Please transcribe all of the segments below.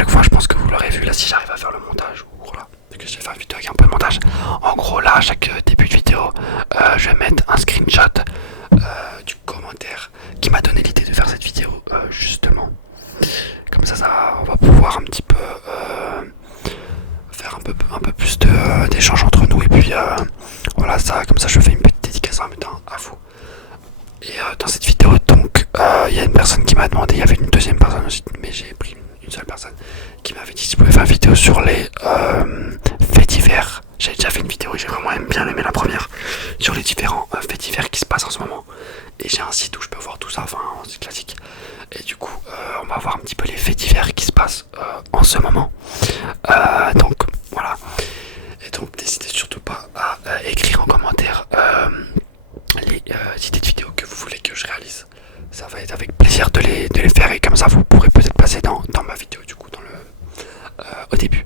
chaque fois, je pense que vous l'aurez vu là si j'arrive à faire le montage ou voilà. Parce que je vais faire une vidéo avec un peu de montage. En gros, là, à chaque début de vidéo, je vais mettre un screenshot du commentaire qui m'a donné l'idée de faire cette vidéo justement. Comme ça, on va pouvoir un petit peu faire un peu plus d'échanges entre nous. Et puis voilà, ça, comme ça, je fais une petite dédicace en même temps à vous. Et dans cette vidéo, donc, il y a une personne qui m'a demandé, il y avait une deuxième personne aussi, mais j'ai pris une seule personne qui m'avait dit si je pouvais faire une vidéo sur les faits divers. J'ai déjà fait une vidéo et j'ai vraiment bien aimé la première sur les différents faits divers qui se passent en ce moment. Et j'ai un site où je peux voir tout ça, enfin c'est classique. Et du coup, on va voir un petit peu les faits divers qui se passent en ce moment. Donc voilà. Et donc n'hésitez surtout pas à écrire en commentaire les idées de vidéos que vous voulez que je réalise. Ça va être avec plaisir de les faire et comme ça vous pourrez peut-être passer dans ma vidéo du coup au début.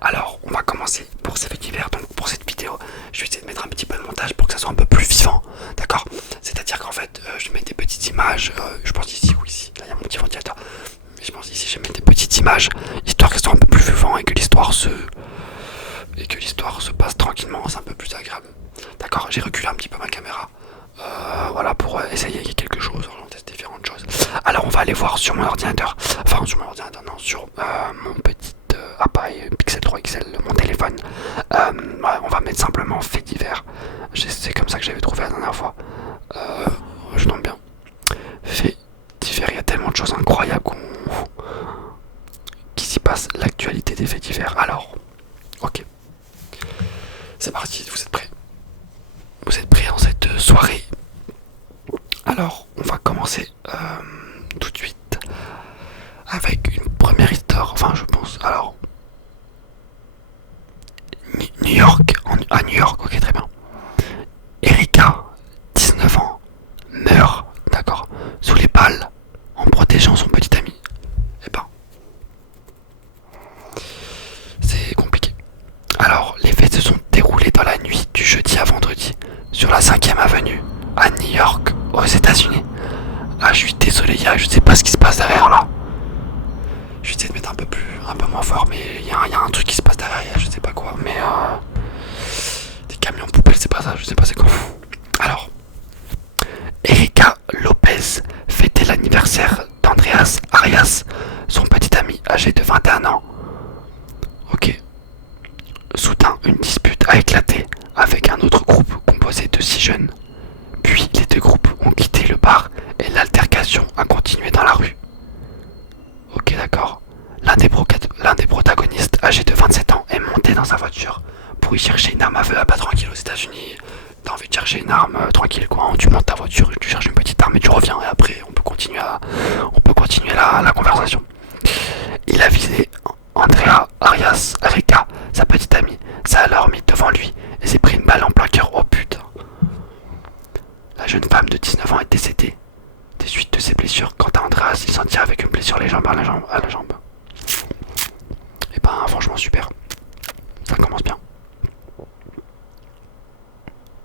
Alors on va commencer pour ces faits divers. Donc pour cette vidéo je vais essayer de mettre un petit peu de montage pour que ça soit un peu plus vivant. D'accord. C'est à dire qu'en fait je mets des petites images. Je pense ici ou ici. Là il y a mon petit ventilateur. Mais je pense ici je mets des petites images histoire que ça soit un peu plus vivant et que l'histoire se passe tranquillement. C'est un peu plus agréable. D'accord. J'ai reculé un petit peu ma caméra. Voilà pour essayer quelque chose, on teste différentes choses. Alors on va aller voir sur mon ordinateur, enfin sur mon ordinateur non, sur mon petit appareil Pixel 3 XL, mon téléphone. On va mettre simplement faits divers. C'est comme ça que j'avais trouvé la dernière fois. Je tombe bien. Faits divers, il y a tellement de choses incroyables qui s'y passe, l'actualité des faits divers. Alors, ok. C'est parti, vous êtes prêts? Vous êtes prêts en cette soirée? Alors, on va commencer tout de suite avec une première histoire, enfin je pense. Alors, New York, à New York, ok très bien. Erika, 19 ans, meurt, d'accord, sous les balles en protégeant son petit ami. Eh ben, c'est compliqué. Alors, les faits se sont déroulés dans la nuit du jeudi à vendredi, sur la 5e avenue, à New York, aux États-Unis. Ah, je suis désolé, je sais pas ce qui se passe derrière là. Je vais essayer de mettre un peu moins fort, mais il y a un truc qui se passe derrière, je sais pas quoi. Mais des camions poubelles, c'est pas ça, je sais pas c'est quoi. Alors, Erika Lopez fêtait l'anniversaire d'Andreas Arias, son petit ami âgé de 21 ans. Ok. Soudain, une dispute a éclaté avec un autre groupe composé de 6 jeunes. Puis les deux groupes ont quitté le bar et l'altercation a continué dans la rue. Ok d'accord. L'un des protagonistes âgé de 27 ans est monté dans sa voiture pour y chercher une arme à feu. Pas tranquille aux États-Unis. T'as envie de chercher une arme tranquille quoi. Tu montes ta voiture, tu cherches une petite arme et tu reviens et après on peut continuer la conversation. Il a visé Andrea Arias Arica, sa petite amie. Ça a alors mis devant lui et s'est pris une balle en plein cœur. Oh putain. La jeune femme de 19 ans est décédée des suites de ses blessures. Quant à Andreas, il s'en tire avec une blessure à la jambe. Et ben franchement super. Ça commence bien.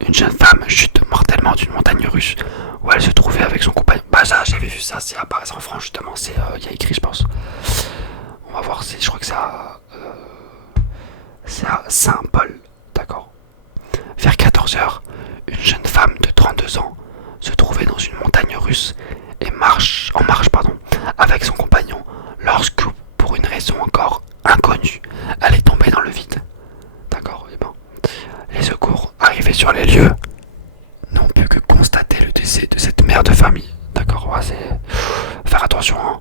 Une jeune femme chute mortellement d'une montagne russe où elle se trouvait avec son compagnon. Bah ça j'avais vu ça, c'est à Paris en France justement, il y a écrit je pense. On va voir, je crois que c'est à Saint-Paul, d'accord. Vers 14 h, une jeune femme de 32 ans se trouvait dans une montagne russe et en marche avec son compagnon lorsque, pour une raison encore inconnue, elle est tombée dans le vide. D'accord, et ben, les secours arrivés sur les lieux n'ont pu que constater le décès de cette mère de famille. D'accord, ouais, c'est... Faire attention, hein.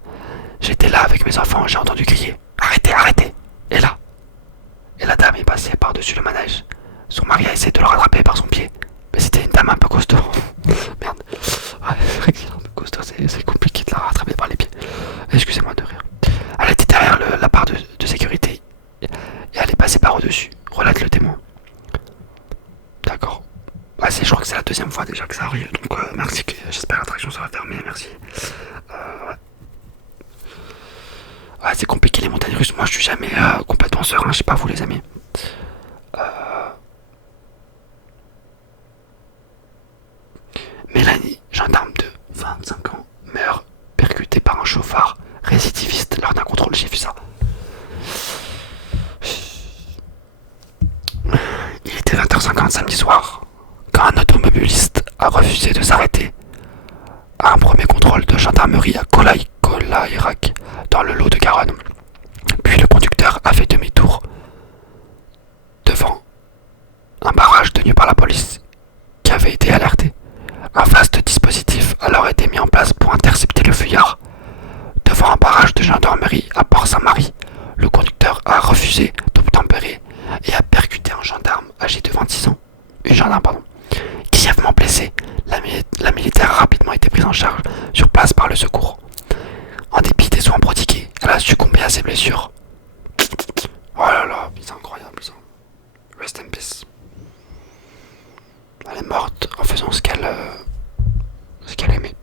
J'étais là avec mes enfants, j'ai entendu crier arrêtez, arrêtez. Et la dame est passée par-dessus le manège. Son mari a essayé de le rattraper par son pied. Mais c'était une dame un peu costaud. Merde. Ouais, c'est vrai que c'est un peu costaud, c'est compliqué de la rattraper par les pieds. Excusez-moi de rire. Elle était derrière la barre de sécurité. Et elle est passée par au-dessus. Relate le témoin. D'accord. Ouais, je crois que c'est la deuxième fois déjà que ça arrive. Donc merci, j'espère que l'attraction sera fermée, merci. Ouais. Ouais, c'est compliqué les montagnes russes. Moi je suis jamais complètement serein, je sais pas vous les amis. Mélanie, gendarme de 25 ans, meurt percutée par un chauffard récidiviste lors d'un contrôle. J'ai vu ça. samedi soir, quand un automobiliste a refusé de s'arrêter à un premier contrôle de gendarmerie à Kolaïrak, dans le Lot-de-Garonne. Puis le conducteur a fait demi-tour devant un barrage tenu par la police qui avait été alerté. Un vaste dispositif a alors été mis en place pour intercepter le fuyard. Devant un barrage de gendarmerie à Port-Saint-Marie, le conducteur a refusé d'obtempérer et a percuté un gendarme âgé de 26 ans. Une gendarme, pardon. Grièvement blessée, la militaire a rapidement été prise en charge sur place par le secours. En dépit des soins prodigués, elle a succombé à ses blessures. Oh là là, c'est incroyable ça. Rest in peace. Elle est morte en faisant ce qu'elle aimait.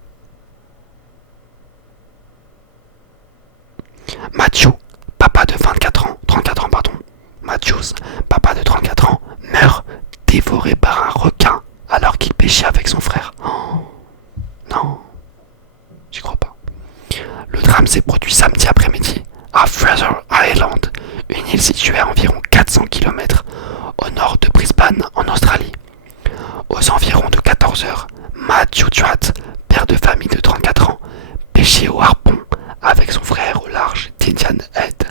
Matthew, papa de 34 ans, Matthews, papa de 34 ans, meurt dévoré par un requin alors qu'il pêchait avec son frère. Oh, non, j'y crois pas. Le drame s'est produit samedi après-midi à Fraser Island, une île située à environ 400 km au nord de Brisbane en Australie. Aux environs de 14 heures, Matthew Tratt, père de famille de 34 ans, pêchait au harpon avec son frère au large d'Indian Head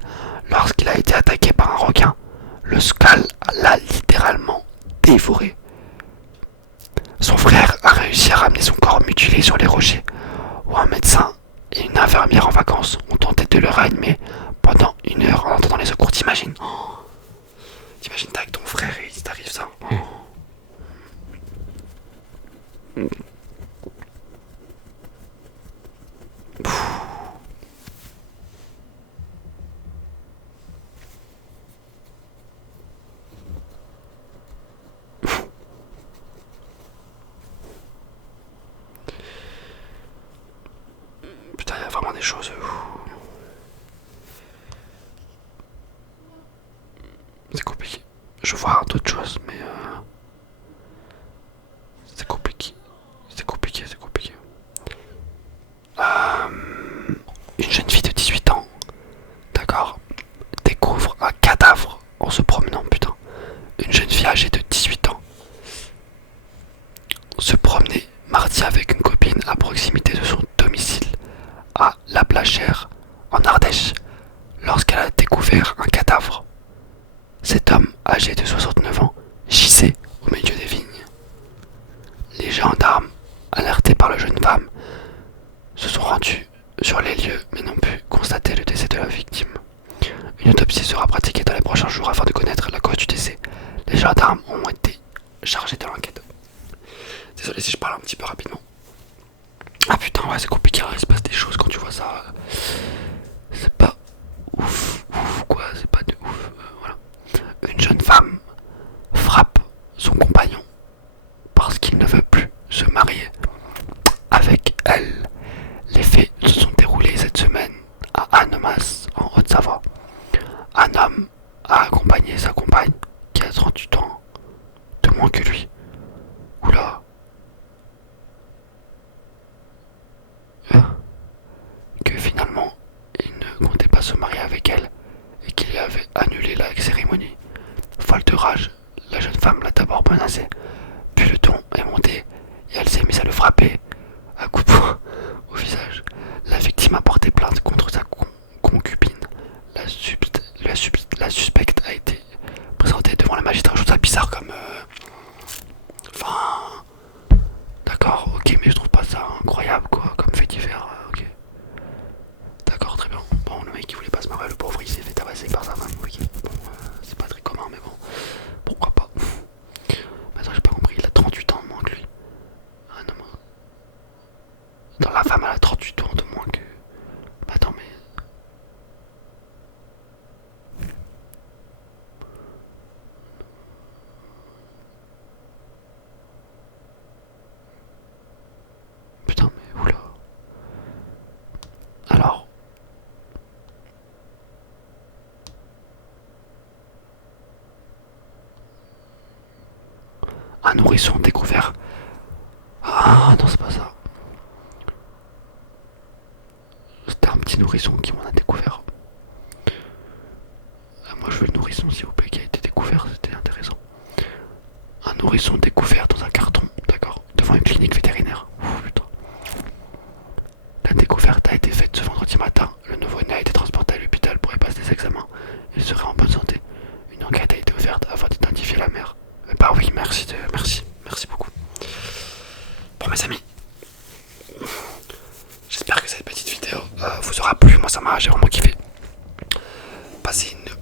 lorsqu'il a été attaqué par un requin. Le squale l'a littéralement dévoré. Son frère a réussi à ramener son corps mutilé sur les rochers, où un médecin et une infirmière en vacances ont tenté de le réanimer pendant 1 heure en entendant les secours. T'imagines T'imagines, t'es avec ton frère et il t'arrive ça. Putain, il y a vraiment des choses. C'est compliqué. Je vois d'autres choses, mais c'est compliqué. C'est compliqué. Une jeune fille de 18 ans, d'accord, découvre un cadavre en se promenant, putain. Une jeune fille âgée de 18 ans se promenait mardi avec une copine à proximité de son domicile à La Plachère, en Ardèche, lorsqu'elle a découvert un cadavre. Cet homme, âgé de 69 ans, gisait au milieu des vignes. Les gendarmes, alertés par la jeune femme, se sont rendus sur les lieux mais n'ont pu constater le décès de la victime. Une autopsie sera pratiquée dans les prochains jours afin de connaître la cause du décès. Les gendarmes ont été chargés de l'enquête. Désolé si je parle un petit peu rapidement. Ah putain, ouais, c'est compliqué, il se passe des choses quand tu vois ça. C'est pas ouf quoi, c'est pas de ouf. Voilà. Une jeune femme frappe son compagnon parce qu'il ne veut plus se marier avec elle. Les faits se sont déroulés cette semaine à Annemasse, en Haute-Savoie. Un homme a accompagné sa compagne, qui a 38 ans, de moins que lui. Oula. Que finalement, il ne comptait pas se marier avec elle et qu'il lui avait annulé la cérémonie. Folle de rage, la jeune femme l'a d'abord menacée, puis le ton est monté et elle s'est mise à le frapper à coups de poing au visage. La victime a porté plainte contre sa concubine. La suspecte a été présentée devant la magistrat. Je trouve ça bizarre comme... Enfin... D'accord, ok, mais je trouve pas ça incroyable, quoi, comme fait divers, ok. D'accord, très bien. Bon, le mec, il voulait pas se marier, le pauvre, il s'est fait tabasser par sa femme, ok. Bon, c'est pas très commun, mais bon, pourquoi pas. Mais attends, j'ai pas compris, il a 38 ans de moins que lui. Ah non, mais... Dans la femme, elle a 38 ans de moins que... Attends, mais... Putain, mais oula. Alors... Un nourrisson découvert... Ah non, c'est pas ça. C'était un petit nourrisson qui m'en a découvert. Moi je veux le nourrisson s'il vous plaît qui a été découvert, c'était intéressant. Un nourrisson nourrisson découvert dans un carton, d'accord, devant une clinique vétérinaire. Ouh, putain. La découverte a été faite ce vendredi matin. Le nouveau-né a été transporté à l'hôpital pour y passer des examens. Il serait en bonne santé. Une enquête a été ouverte afin d'identifier la mère. Bah oui, merci beaucoup. Bon mes amis, j'espère que cette petite vidéo vous aura plu. Moi ça m'a, j'ai vraiment kiffé. Passez une